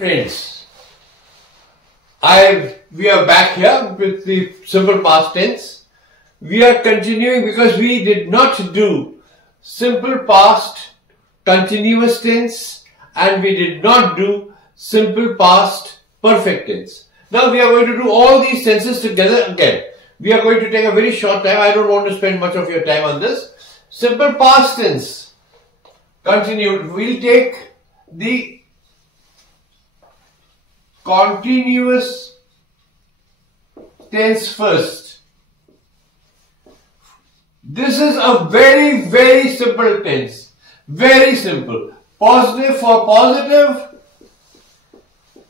Friends, we are back here with the simple past tense. We are continuing because we did not do simple past continuous tense and we did not do simple past perfect tense. Now we are going to do all these tenses together again. We are going to take a very short time. I don't want to spend much of your time on this. Simple past tense continued. We'll take the continuous tense first. This is a very, very simple tense. Very simple. Positive for positive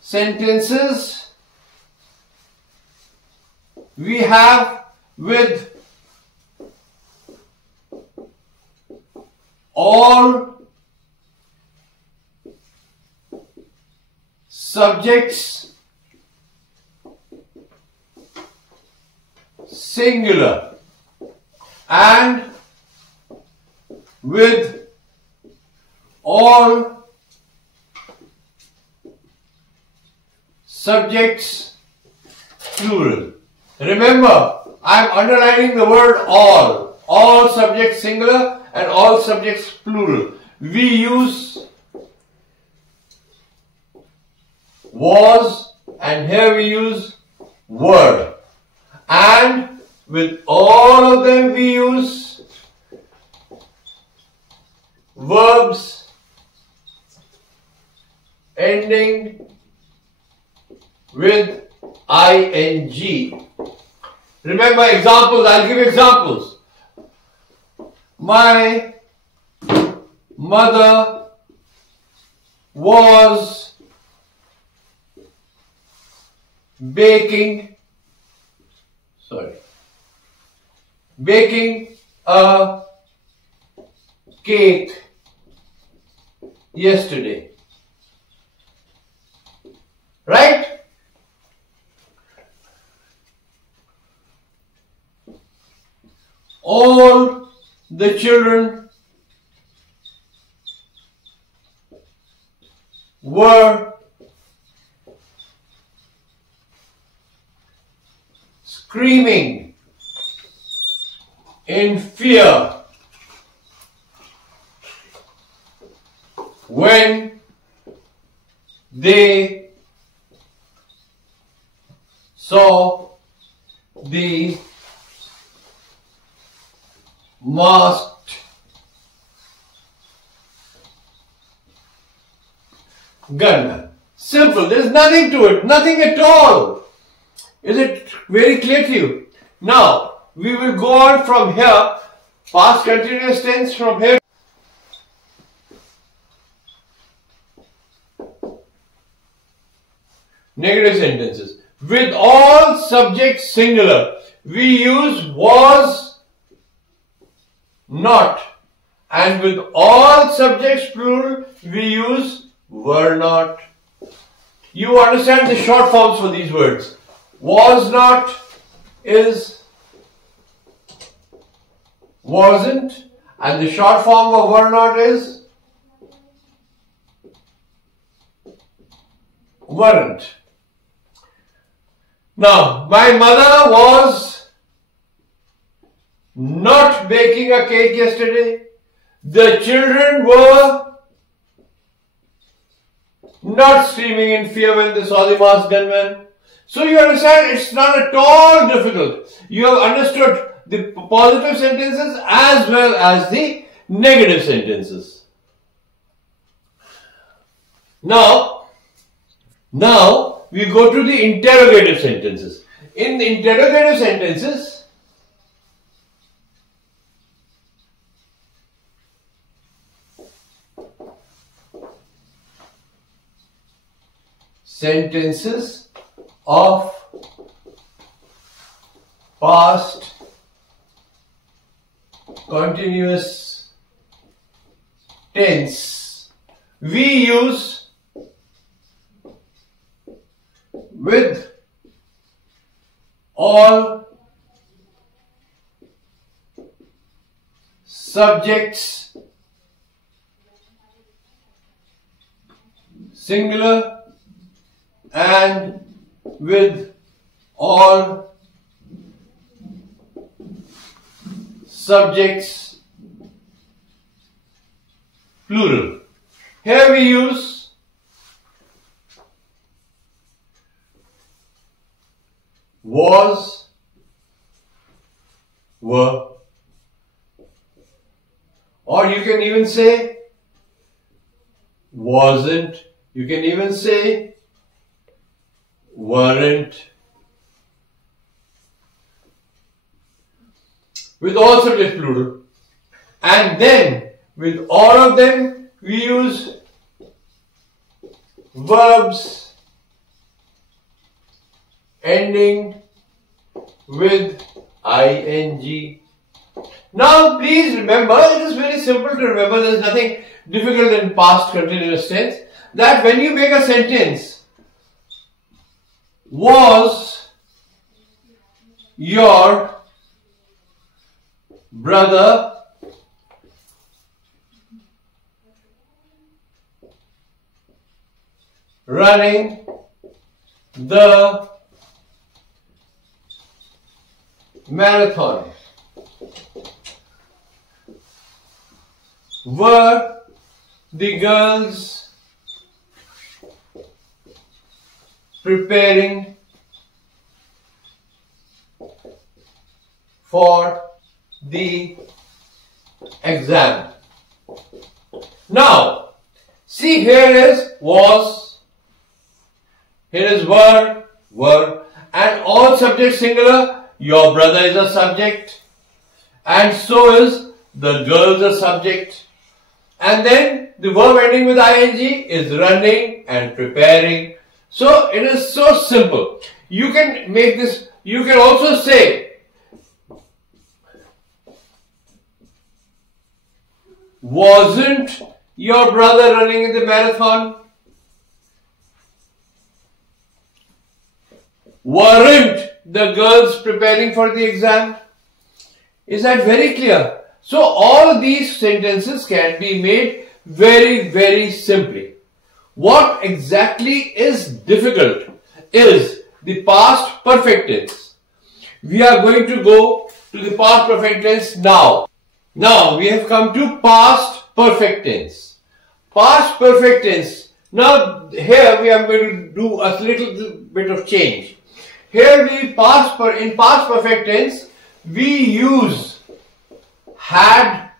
sentences we have with all subjects singular and with all subjects plural. Remember, I am underlining the word all subjects singular and all subjects plural. We use was and here we use were, and with all of them we use verbs ending with ing. Remember examples, I'll give examples. My mother was baking a cake yesterday. Right? All the children were screaming in fear when they saw the masked gunman. Simple, there's nothing to it, nothing at all. Is it very clear to you? Now, we will go on from here, past continuous tense from here. Negative sentences. With all subjects singular, we use was not. And with all subjects plural, we use were not. You understand the short forms for these words. Was not is wasn't, and the short form of were not is weren't. Now, my mother was not baking a cake yesterday. The children were not screaming in fear when they saw the masked gunman. So you understand, it's not at all difficult. You have understood the positive sentences as well as the negative sentences. Now we go to the interrogative sentences. In the interrogative sentences, sentences of past continuous tense, we use with all subjects singular and with all subjects plural. Here we use was, were, or you can even say wasn't, you can even say weren't, with all subjects plural. And then with all of them we use verbs ending with ing. Now please remember, it is very simple to remember, there is nothing difficult in past continuous tense, that when you make a sentence, was your brother running the marathon? Were the girls preparing for the exam? Now, see, here is was, here is were, and all subjects singular. Your brother is a subject, and so is the girls a subject. And then the verb ending with ing is running and preparing. So it is so simple. You can make this, you can also say wasn't your brother running in the marathon? Weren't the girls preparing for the exam? Is that very clear? So all these sentences can be made very simply. What exactly is difficult is the past perfect tense. We are going to go to the past perfect tense now. Now we have come to past perfect tense. Past perfect tense. Now here we are going to do a little bit of change. Here in past perfect tense we use had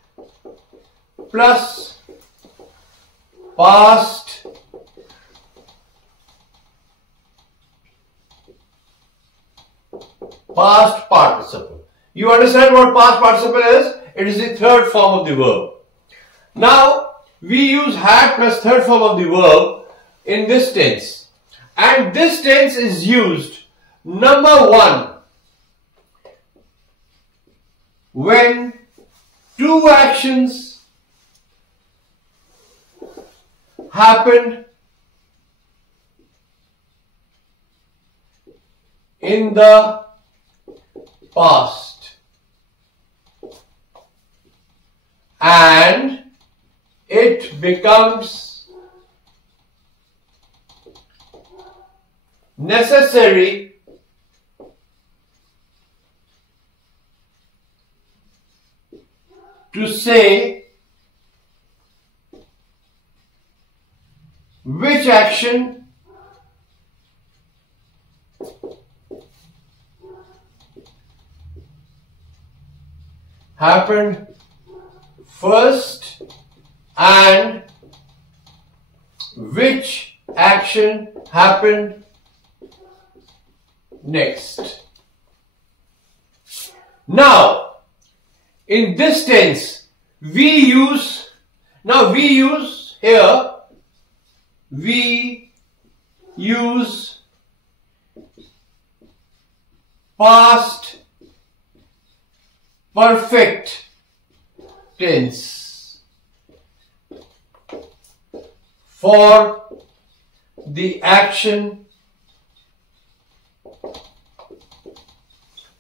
plus past participle. You understand what past participle is? It is the third form of the verb. Now we use had plus third form of the verb in this tense, and this tense is used, number one, when two actions happened in the past and it becomes necessary to say which action happened first and which action happened next. Now, in this tense, we use past perfect tense for the action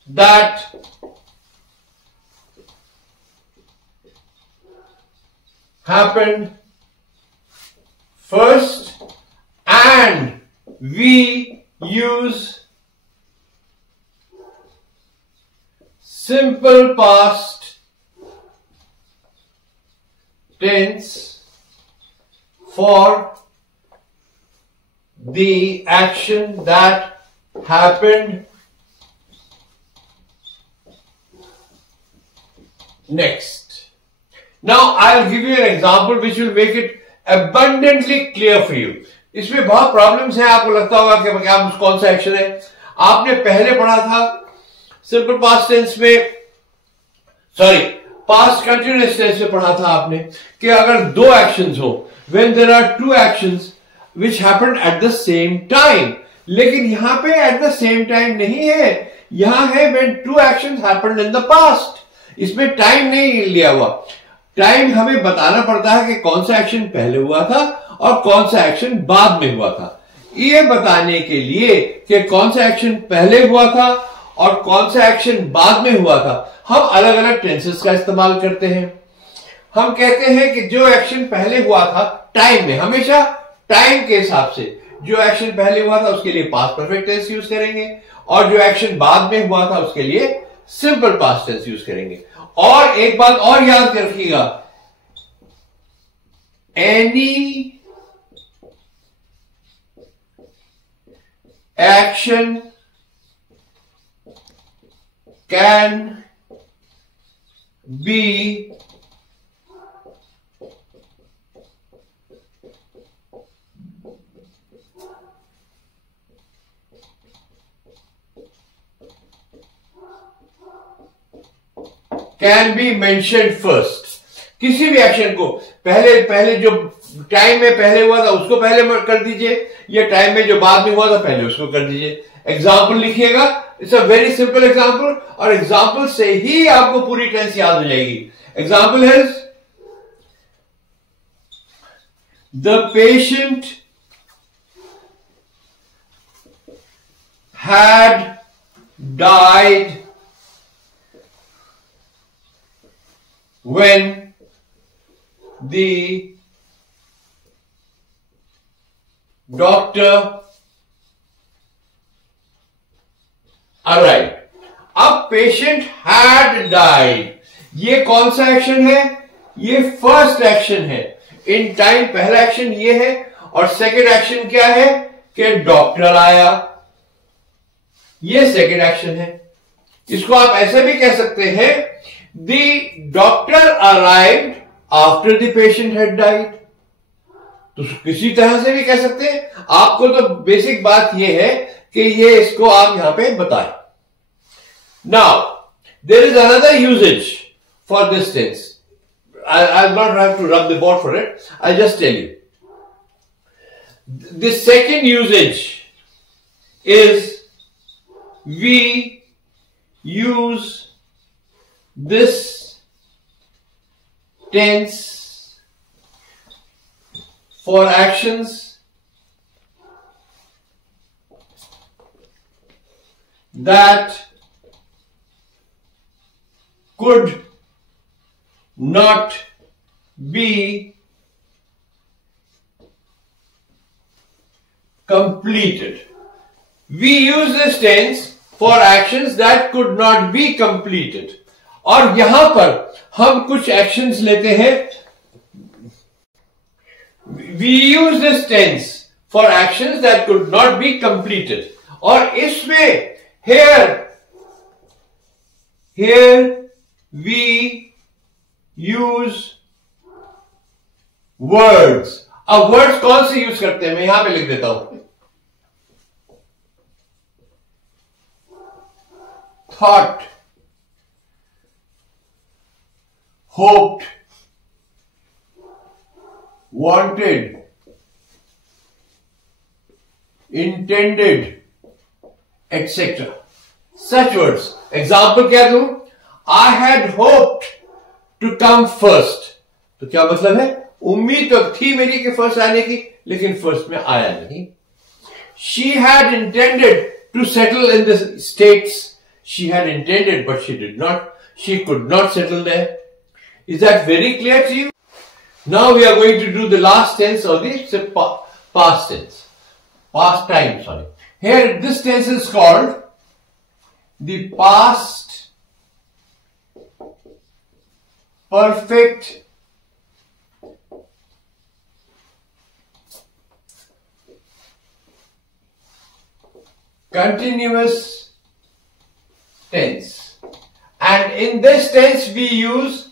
that happened first and we use simple past tense for the action that happened next. Now I'll give you an example which will make it abundantly clear for you. इसमें बहुत problems हैं, आपको लगता होगा कि क्या कौन सा एक्शन है. आपने पहले पढ़ा था सिंपल पास्ट टेंस में, सॉरी पास्ट कंटिन्यूअस टेंस में पढ़ा था आपने कि अगर दो एक्शंस हो, when there are two actions which happened at the same time. लेकिन यहां पे एट द सेम टाइम नहीं है, यहां है when two actions happened in the past. इसमें टाइम नहीं लिया हुआ. टाइम हमें बताना पड़ता है कि कौन सा एक्शन पहले हुआ था और कौन सा एक्शन बाद में हुआ था. ये बताने के लिए कि कौन सा एक्शन पहले हुआ था और कौन सा एक्शन बाद में हुआ था, हम अलग अलग टेंसेस का इस्तेमाल करते हैं. हम कहते हैं कि जो एक्शन पहले हुआ था टाइम में, हमेशा टाइम के हिसाब से जो एक्शन पहले हुआ था उसके लिए पास्ट परफेक्ट टेंस यूज करेंगे, और जो एक्शन बाद में हुआ था उसके लिए सिंपल पास्ट टेंस यूज करेंगे. और एक बात और याद रखिएगा, any action can be can be mentioned first. किसी भी एक्शन को पहले जो टाइम में पहले हुआ था उसको पहले कर दीजिए, या टाइम में जो बाद में हुआ था पहले उसको कर दीजिए. एग्जाम्पल लिखिएगा, it's a very simple example, और एग्जाम्पल से ही आपको पूरी टेंस याद हो जाएगी. एग्जाम्पल है the patient had died when the doctor arrived. अब पेशेंट हैड डाइड, ये कौन सा एक्शन है? ये फर्स्ट एक्शन है. इन टाइम पहला एक्शन ये है, और सेकंड एक्शन क्या है कि डॉक्टर आया, ये सेकंड एक्शन है. इसको आप ऐसे भी कह सकते हैं, The doctor arrived after the patient had died. तो किसी तरह से भी कह सकते हैं. आपको तो बेसिक बात यह है कि ये इसको आप यहां पे बताएं. Now, there is another usage for this tense. I'll not have to rub the board for it. I'll just tell you. The second usage is we use this tense for actions that could not be completed. We use this tense for actions that could not be completed. और यहां पर हम कुछ actions लेते हैं. We use this tense for actions that could not be completed. और इसमें here we use words. अब वर्ड्स कौन से यूज करते हैं मैं यहां पे लिख देता हूं. Thought, hoped, wanted, intended, etc. Such words. Example क्या दूं? I had hoped to come first. तो क्या मतलब है? उम्मीद तो थी मेरी कि फर्स्ट आने की, लेकिन फर्स्ट में आया नहीं. She had intended to settle in the States. She had intended, but she did not. She could not settle there. Is that very clear to you? Now we are going to do the last tense of the past tense. past time, sorry. Here this tense is called the past perfect continuous tense, and in this tense we use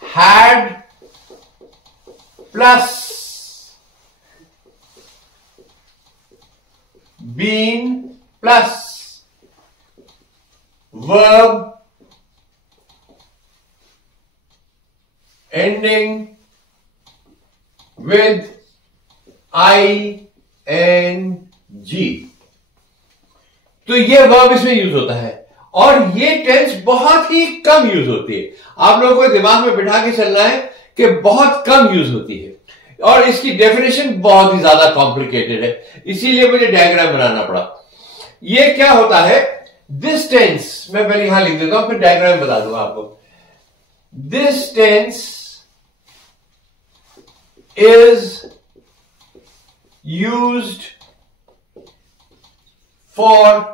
had plus been plus verb ending with ing. तो ये verb इसमें use होता है और ये tense बहुत ही कम use होती है। आप लोगों को दिमाग में बिठा के चलना है कि बहुत कम यूज होती है और इसकी डेफिनेशन बहुत ही ज्यादा कॉम्प्लिकेटेड है, इसीलिए मुझे डायग्राम बनाना पड़ा। ये क्या होता है, दिस टेंस मैं पहले यहां लिख देता हूं फिर डायग्राम बता दूंगा आपको। This tense is used for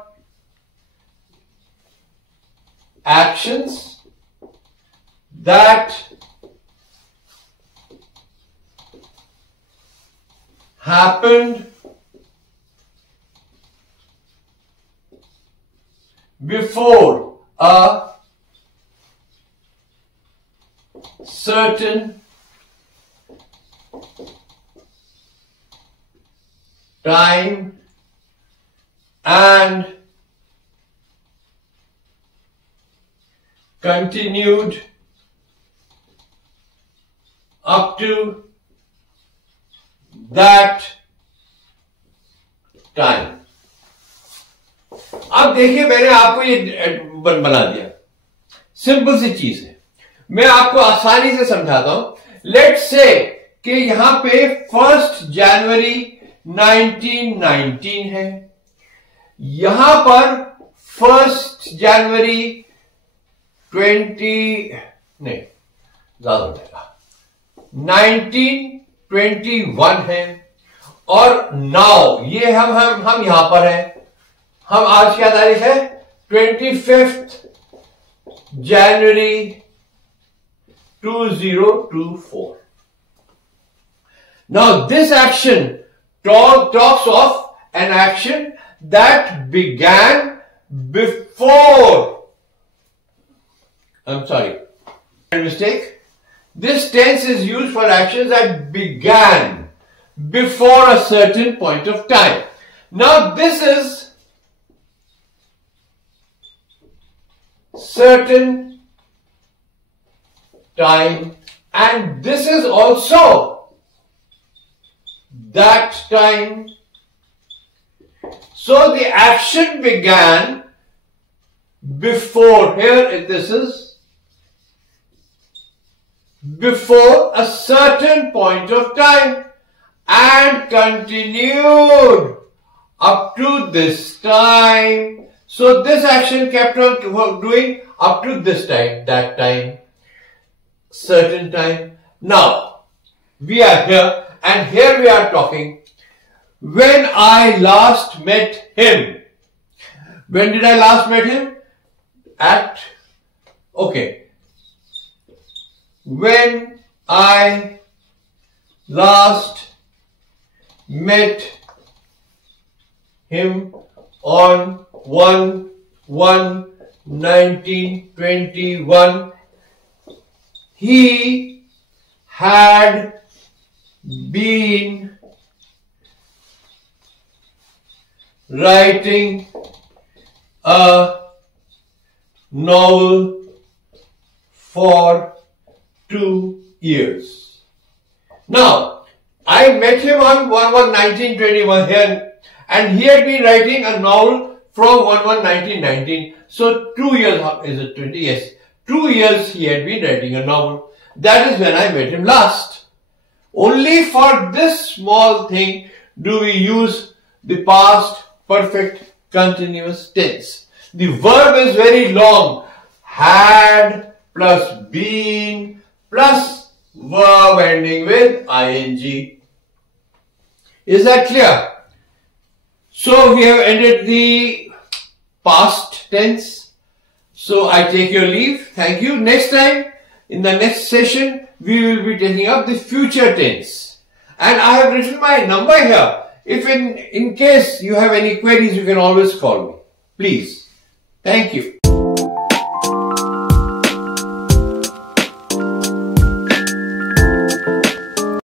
actions that happened before a certain time and continued up to that time। अब देखिए मैंने आपको ये बना दिया, सिंपल सी चीज है, मैं आपको आसानी से समझाता हूं। लेट्स से कि यहां पे 1 जनवरी 1919 है, यहां पर 1 जनवरी 1921 है और नाउ ये हम यहां पर हैं। हम आज क्या तारीख है, 25 जनवरी 2024। Now this action talks of an action that began before, I'm sorry, mistake. This tense is used for actions that began before a certain point of time. Now this is certain time and this is also that time. So the action began before, here this is before a certain point of time and continued up to this time. So this action kept on doing up to this time, that time, certain time. Now we are here and here we are talking when I last met him. When did I last met him? When I last met him on 1/1/1921, he had been writing a novel for 2 years. Now, I met him on 1/1/1921 here, and he had been writing a novel from 1/1/1919. So 2 years, is it 20? Yes. 2 years he had been writing a novel. That is when I met him last. Only for this small thing do we use the past perfect continuous tense. The verb is very long. Had plus been plus verb ending with ing. Is that clear? So we have ended the past tense. So I take your leave. Thank you. Next time, in the next session, we will be taking up the future tense. And I have written my number here. If in case you have any queries, you can always call me. Please. Thank you.